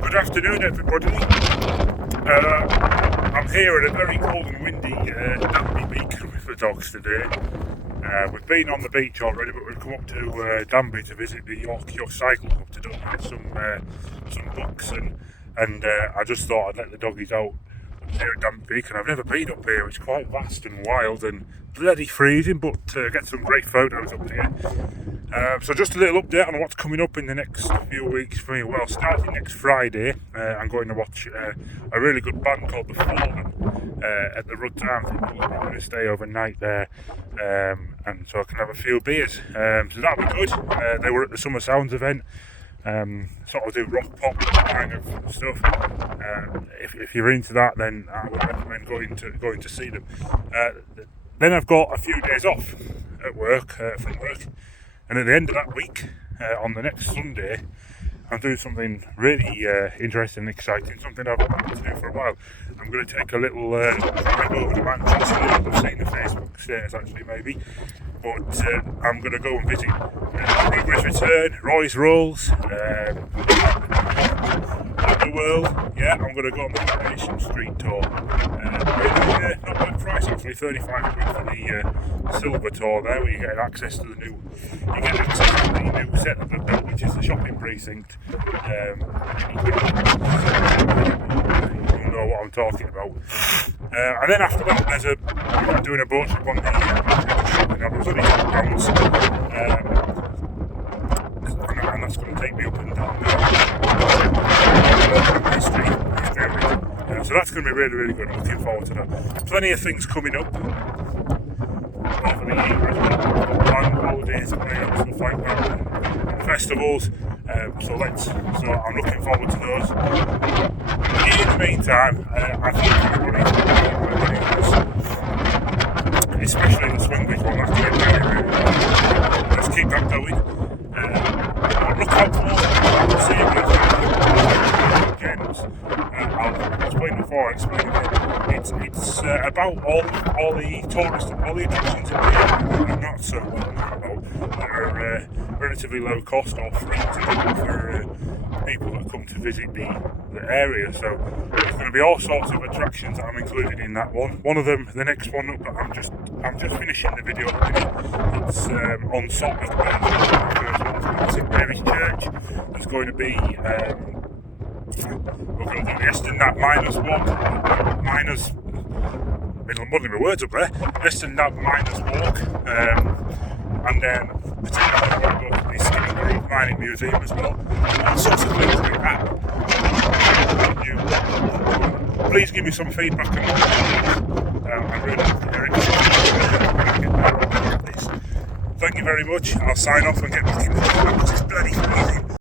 Good afternoon, everybody. I'm here at a very cold and windy Danby beach with the dogs today. We've been on the beach already, but we've come up to Danby to visit the York Cycle Club to do some books, and I just thought I'd let the doggies out here at Danby Beach, and I've never been up here. It's quite vast and wild and bloody freezing, but get some great photos up here. So just a little update on what's coming up in the next few weeks for me. Well, starting next Friday, I'm going to watch a really good band called The Fallen at the Rudd Arms. I'm going to stay overnight there, and so I can have a few beers. So that'll be good. They were at the Summer Sounds event. Sort of do rock pop kind of stuff. If you're into that, then I would recommend going to see them. Then I've got a few days off at work from work, and at the end of that week, on the next Sunday, I'm doing something really interesting and exciting, something I've wanted to do for a while. I'm going to take a little drive over to Manchester. I've seen the Facebook status actually, maybe. But I'm going to go and visit Ruger's Return, Roy's Rolls, the World. Yeah, I'm going to go on the Coronation Street tour. Really, not bad price actually, 35 quid for the silver tour there, where you get access to the new set that they've built, which is the shopping precinct. You'll know what I'm talking about. And then after that, I'm doing a boat trip on the shopping. I was only £10, and that's going to take me up and down the street. So that's going to be really, really good. I'm looking forward to that. Plenty of things coming up over the year as well. Planned holidays and stuff like that, and festivals. So I'm looking forward to those. In the meantime, I think everybody's really nice, especially the Swingers one. That's going really, really well. Let's keep that going. Look out for series weekends. I'll explain before I explain it. It's about all the tourists, all the attractions in the area that are not so well known about, that are relatively low cost or free to do for people that come to visit the area. So there's going to be all sorts of attractions that I'm included in that one. One of them, the next one up, I'm just finishing the video. It's on Salt St Mary's Church. There's going to be we're going to do Eston Nat Miners muddling my words up there. Eston Nat Miners Walk, and then particularly I'm going to go to the Skinny Grove Mining Museum as well. All sorts of things like that. Please give me some feedback on I'm really Thank you very much. I'll sign off and get back in the car. It's bloody freezing.